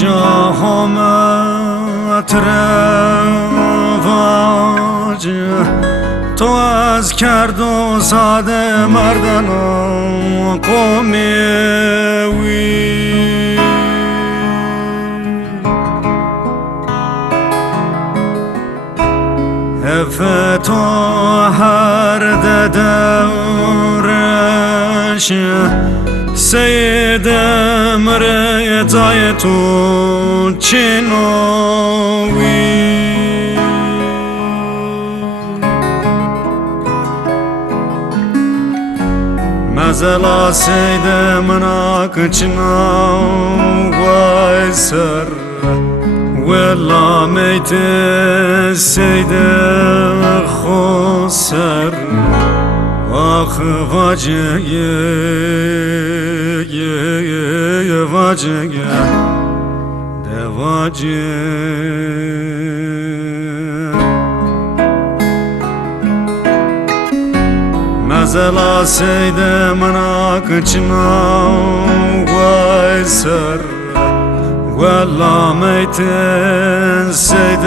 جاهمت رواج تو از کرد و ساده مردن قومی وی تو هر دورش سید مرتای تو چنوی مزلا سید مناک چنو وایسر ولا ميت السيد خسر آخ واجه واجه ده واجه مزلا سيد مناك چنو ويسر ولا ميت سيد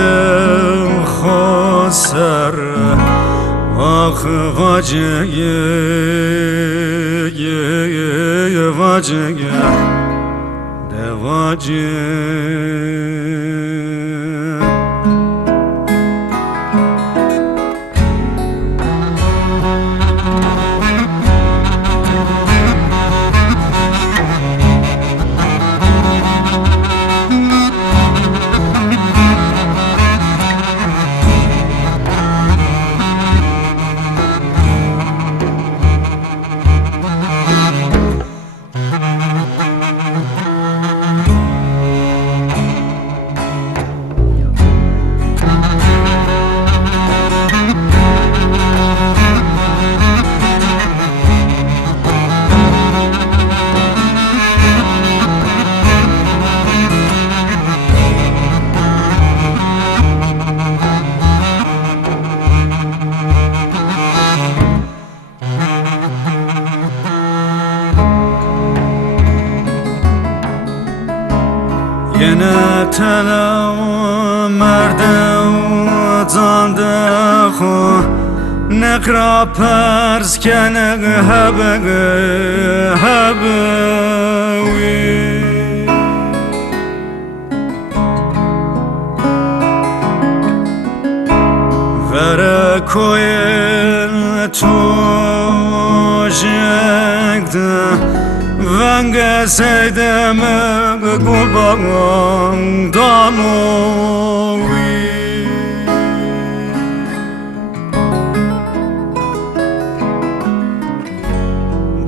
خسر آخ واجه واجه ده واجه yine tele merde zande xo nekra pers kene habe wi vere koye tu jekde Venge seydeme kurban danovi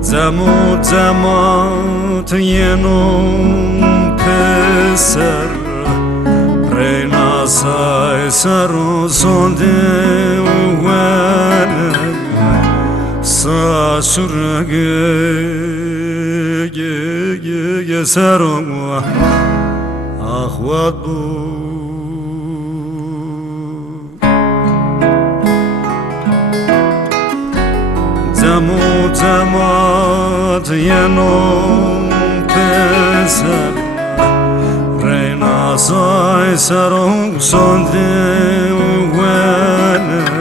Zemut zemat yenum peser Reyna say saru sonde uvene Sa surge سروا أخوات بو زموت ينوم بسر رينا ساي سروا صندي وينك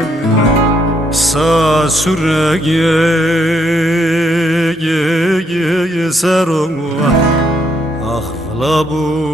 سا سرقي سروا أخفلبو